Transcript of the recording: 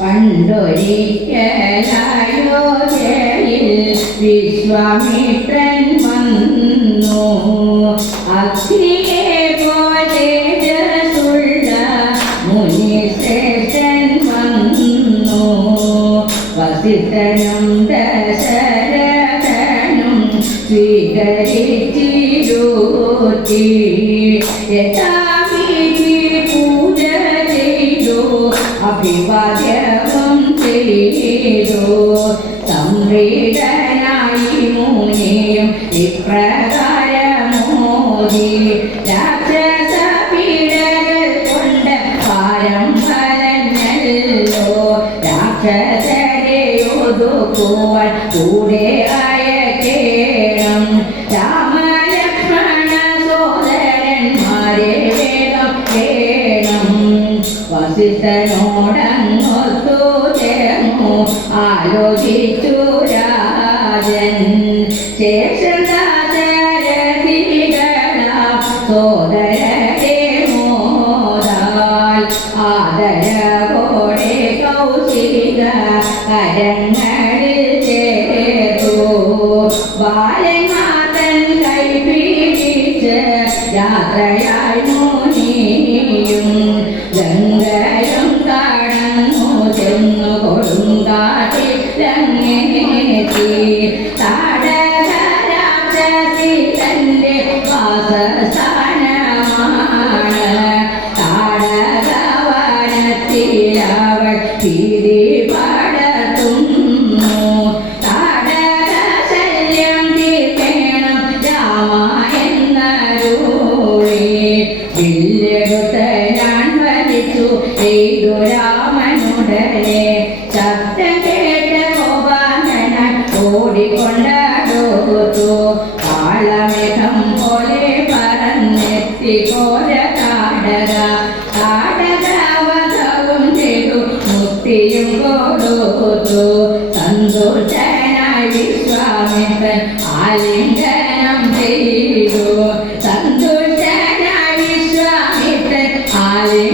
പണ്ടൊരിക്കലായോധ്യയിൽ വിശ്വാമിത്രൻ വന്നു. അഗ്നിയെ പോലെ തേജസ്സുള്ള മുനിശ്രേഷ്ഠൻ വന്നു. വസിഷ്ഠനും ദശരഥനും സ്വീകരിച്ചിരുത്തി. യഥാവിധി പൂജ ചെയ്തു അഭിവാദ്യവും ചെയ്തു. സംപ്രീതനായി മുനിയും ഇപ്രകാരമോദി. രാക്ഷസ പീഡകൾ കൊണ്ട് ഭാരം വലഞ്ഞല്ലോ. രാക്ഷസരെ ഒതുക്കുവാൻ കൂടെ അയക്കേണം. രാമലക്ഷ്മണ സോദരന്മാരെ വേഗം വേണം. വസിഷ്ഠനോടങ്ങൊത്തു ചേർന്നു ആലോചിച്ചു രാജൻ. ശേഷം ദാശരഥികളാം സോദരരെ മോദാൽ ആദരവോടെ കൗശിക കരങ്ങളിൽ ചേർത്തു. ബാലനാഥൻ കൈപിടിച്ച് യാത്രയായി മുനിയും ഗംഗയും കടന്നു ചെന്നു കൊടുങ്കാട്ടിലങ്ങേറ്റി. താടക രാക്ഷസി തന്റെ വാസസ്ഥാനമാണ്. താടക വനത്തിലവൾ ഭീതി പടർത്തുന്നു. താടക ശല്യം തീർക്കണം രാമ എന്നരുളി. വില്ലെടുത്ത് ഞാൻ വലിച്ചു ചെയ്തു രാമനുടനെ. ശബ്ദം കേട്ട് കോപാന്തനാൻ ഓടിക്കൊണ്ടടുത്തു. കാളമേഘം പോലെ പറന്നെത്തി ഘോര താടക. താടകവധവും ചെയ്തു മുക്തിയും കൊടുത്തു. സന്തോഷനായി വിശ്വാമിത്രൻ ആലിംഗനം ചെയ്തു. സന്തോഷനായി വിശ്വാമിത്രൻ ആലിംഗനം